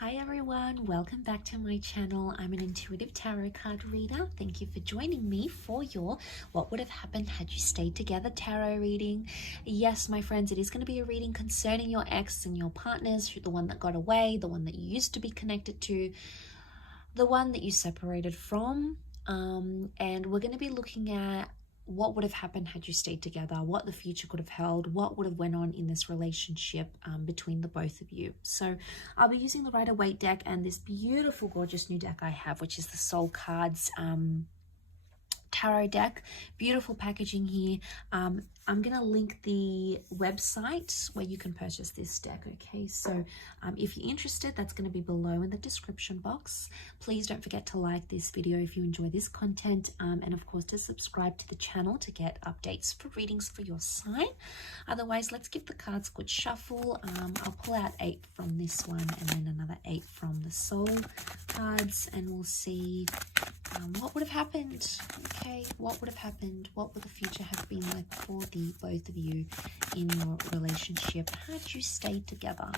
Hi everyone, welcome back to my channel. I'm an intuitive tarot card reader. Thank you for joining me for your What Would Have Happened Had You Stayed Together tarot reading. Yes, my friends, it is going to be a reading concerning your ex and your partners, the one that got away, the one that you used to be connected to, the one that you separated from. And we're going to be looking at what would have happened had you stayed together, what the future could have held, what would have went on in this relationship between the both of you. So I'll be using the Rider-Waite deck and this beautiful, gorgeous new deck I have, which is the Soul Cards tarot deck. Beautiful packaging here. I'm gonna link the website where you can purchase this deck. Okay, so if you're interested, that's going to be below in the description box. Please don't forget to like this video if you enjoy this content, and of course to subscribe to the channel to get updates for readings for your sign. Otherwise, let's give the cards a good shuffle. I'll pull out 8 from this one and then another 8 from the Soul cards, and we'll see what would have happened. Okay, what would have happened? What would the future have been like for the both of you in your relationship had you stayed together?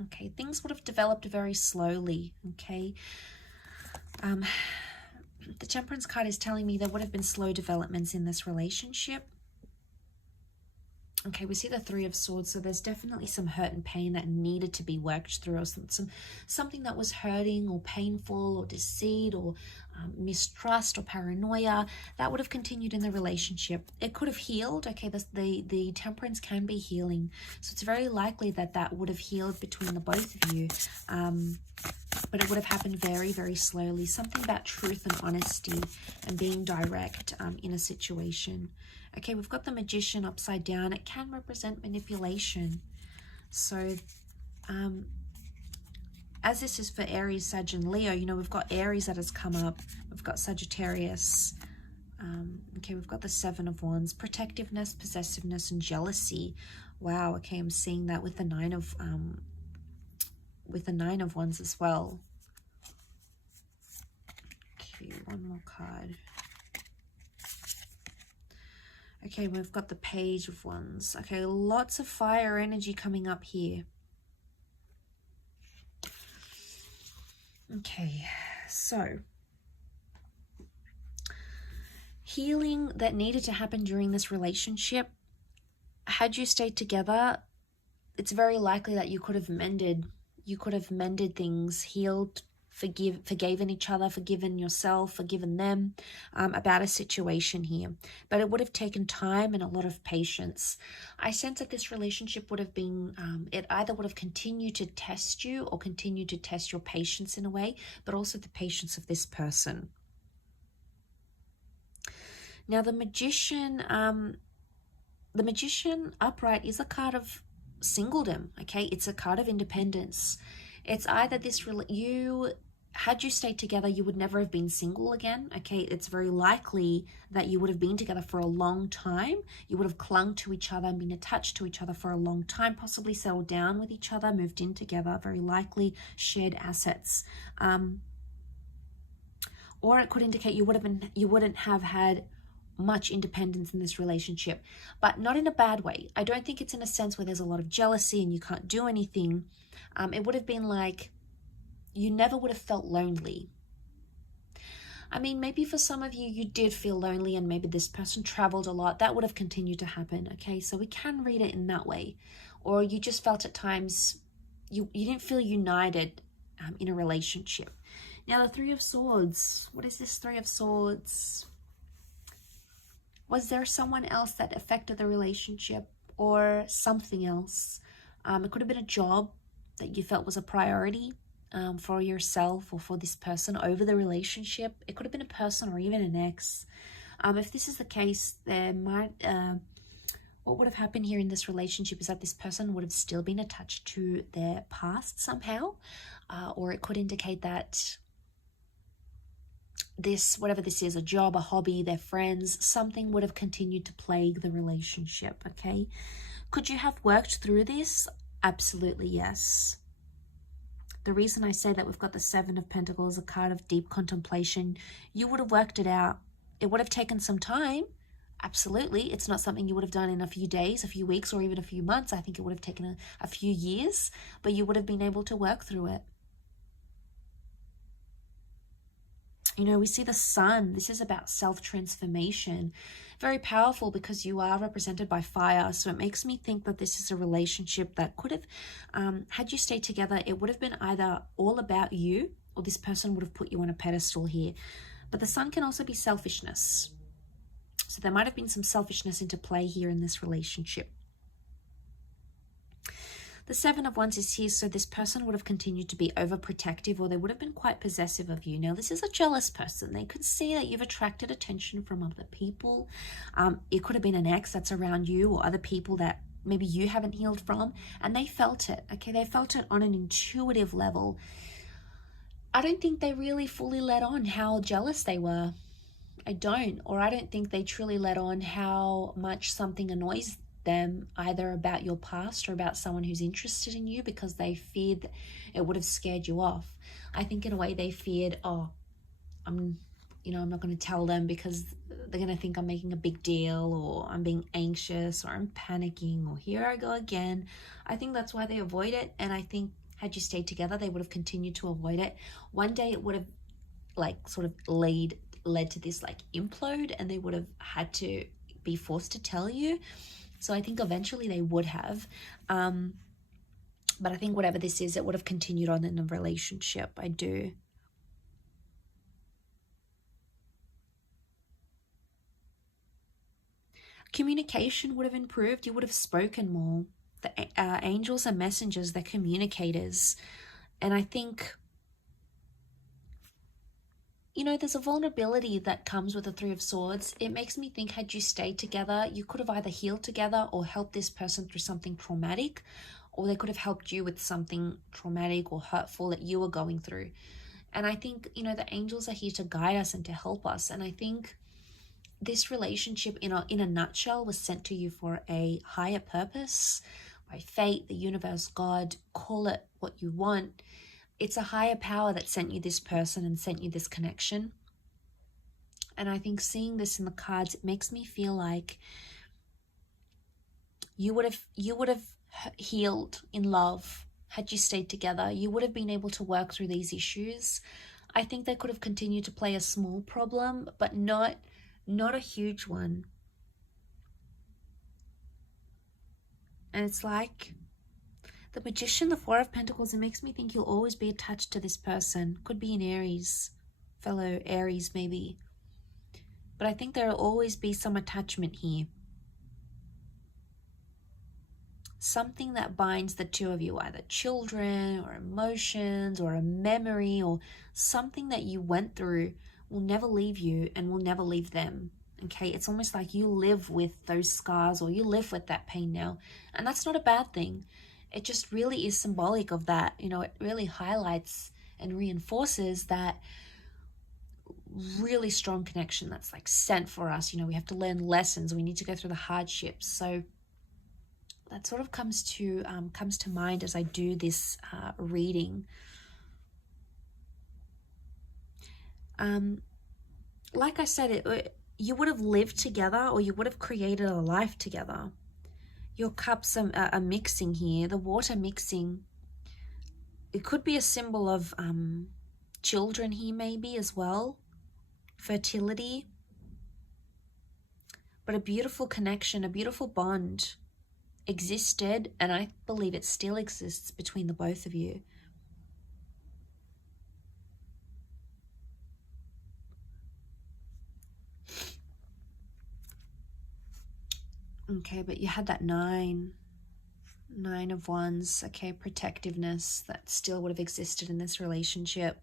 Okay, things would have developed very slowly. Okay, the Temperance card is telling me there would have been slow developments in this relationship. Okay, we see the Three of Swords, so there's definitely some hurt and pain that needed to be worked through, or something that was hurting or painful or deceit or mistrust or paranoia that would have continued in the relationship. It could have healed. Okay, the Temperance can be healing, so it's very likely that that would have healed between the both of you, but it would have happened very, very slowly. Something about truth and honesty and being direct in a situation. Okay, we've got the Magician upside down. It can represent manipulation. So, as this is for Aries, Sag, and Leo, you know, we've got Aries that has come up. We've got Sagittarius. Okay, we've got the Seven of Wands. Protectiveness, possessiveness, and jealousy. Wow, okay, I'm seeing that with the Nine of Wands as well. Okay, one more card. Okay, we've got the Page of Wands. Okay, lots of fire energy coming up here. Okay, so healing that needed to happen during this relationship. Had you stayed together, it's very likely that you could have mended things, healed, forgiven each other, forgiven yourself, forgiven them about a situation here. But it would have taken time and a lot of patience. I sense that this relationship would have been, it either would have continued to test you or continued to test your patience in a way, but also the patience of this person. Now the Magician upright is a card of singledom. Okay, it's a card of independence. It's either had you stayed together, you would never have been single again. Okay, it's very likely that you would have been together for a long time. You would have clung to each other and been attached to each other for a long time, possibly settled down with each other, moved in together, very likely shared assets. Or it could indicate you wouldn't have had much independence in this relationship, but not in a bad way. I don't think it's in a sense where there's a lot of jealousy and you can't do anything. It would have been like you never would have felt lonely. I mean, maybe for some of you, you did feel lonely and maybe this person traveled a lot. That would have continued to happen, okay? So we can read it in that way. Or you just felt at times you didn't feel united in a relationship. Now, the Three of Swords. What is this Three of Swords? Was there someone else that affected the relationship or something else? It could have been a job that you felt was a priority for yourself or for this person over the relationship. It could have been a person or even an ex. If this is the case, there might what would have happened here in this relationship is that this person would have still been attached to their past somehow, or it could indicate that whatever this is, a job, a hobby, their friends, something would have continued to plague the relationship. Okay, could you have worked through this? Absolutely yes. The reason I say that we've got the Seven of Pentacles, a card of deep contemplation, you would have worked it out. It would have taken some time, Absolutely, it's not something you would have done in a few days, a few weeks, or even a few months. I think it would have taken a few years, but you would have been able to work through it. You know, we see the sun. This is about self-transformation. Very powerful because you are represented by fire. So it makes me think that this is a relationship that could have, had you stayed together, it would have been either all about you or this person would have put you on a pedestal here. But the sun can also be selfishness. So there might have been some selfishness into play here in this relationship. The Seven of Wands is here, so this person would have continued to be overprotective, or they would have been quite possessive of you. Now, this is a jealous person. They could see that you've attracted attention from other people. It could have been an ex that's around you or other people that maybe you haven't healed from, and they felt it, okay? They felt it on an intuitive level. I don't think they really fully let on how jealous they were. I don't think they truly let on how much something annoys them, either about your past or about someone who's interested in you, because they feared that it would have scared you off. I think in a way they feared, oh, I'm not going to tell them because they're going to think I'm making a big deal, or I'm being anxious, or I'm panicking, or here I go again. I think that's why they avoid it. And I think had you stayed together, they would have continued to avoid it. One day it would have sort of led to this implode, and they would have had to be forced to tell you. So I think eventually they would have, but I think whatever this is, it would have continued on in the relationship. I do. Communication would have improved. You would have spoken more. The angels are messengers, they're communicators. And I think, you know, there's a vulnerability that comes with the Three of Swords. It makes me think, had you stayed together, you could have either healed together or helped this person through something traumatic, or they could have helped you with something traumatic or hurtful that you were going through. And I think, you know, the angels are here to guide us and to help us. And I think this relationship in a nutshell was sent to you for a higher purpose, by fate, the universe, God, call it what you want. It's a higher power that sent you this person and sent you this connection. And I think seeing this in the cards, it makes me feel like you would have healed in love had you stayed together. You would have been able to work through these issues. I think they could have continued to play a small problem, but not a huge one. And it's like the Magician, the Four of Pentacles, it makes me think you'll always be attached to this person. Could be an Aries, fellow Aries maybe. But I think there will always be some attachment here. Something that binds the two of you, either children or emotions or a memory or something that you went through will never leave you and will never leave them. Okay, it's almost like you live with those scars, or you live with that pain now. And that's not a bad thing. It just really is symbolic of that. You know, it really highlights and reinforces that really strong connection that's sent for us. You know, we have to learn lessons. We need to go through the hardships. So that sort of comes to mind as I do this reading. Like I said, you would have lived together, or you would have created a life together. Your cups are mixing here, the water mixing. It could be a symbol of children here maybe as well, fertility. But a beautiful connection, a beautiful bond existed, and I believe it still exists between the both of you. Okay, but you had that Nine of Wands, okay, protectiveness that still would have existed in this relationship.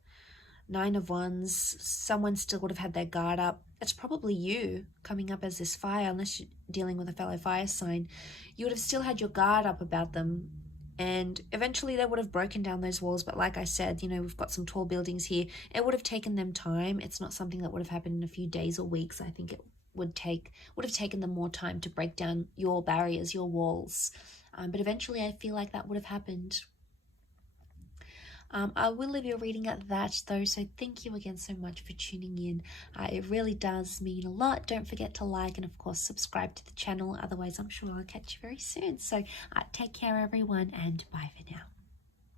Nine of Wands, someone still would have had their guard up. It's probably you coming up as this fire, unless you're dealing with a fellow fire sign. You would have still had your guard up about them, and eventually they would have broken down those walls. But like I said, you know, we've got some tall buildings here. It would have taken them time. It's not something that would have happened in a few days or weeks. I think it would have taken them more time to break down your barriers, your walls. But eventually I feel like that would have happened. I will leave your reading at that though, so thank you again so much for tuning in. It really does mean a lot. Don't forget to like and of course subscribe to the channel, otherwise I'm sure I'll catch you very soon. So take care everyone, and bye for now.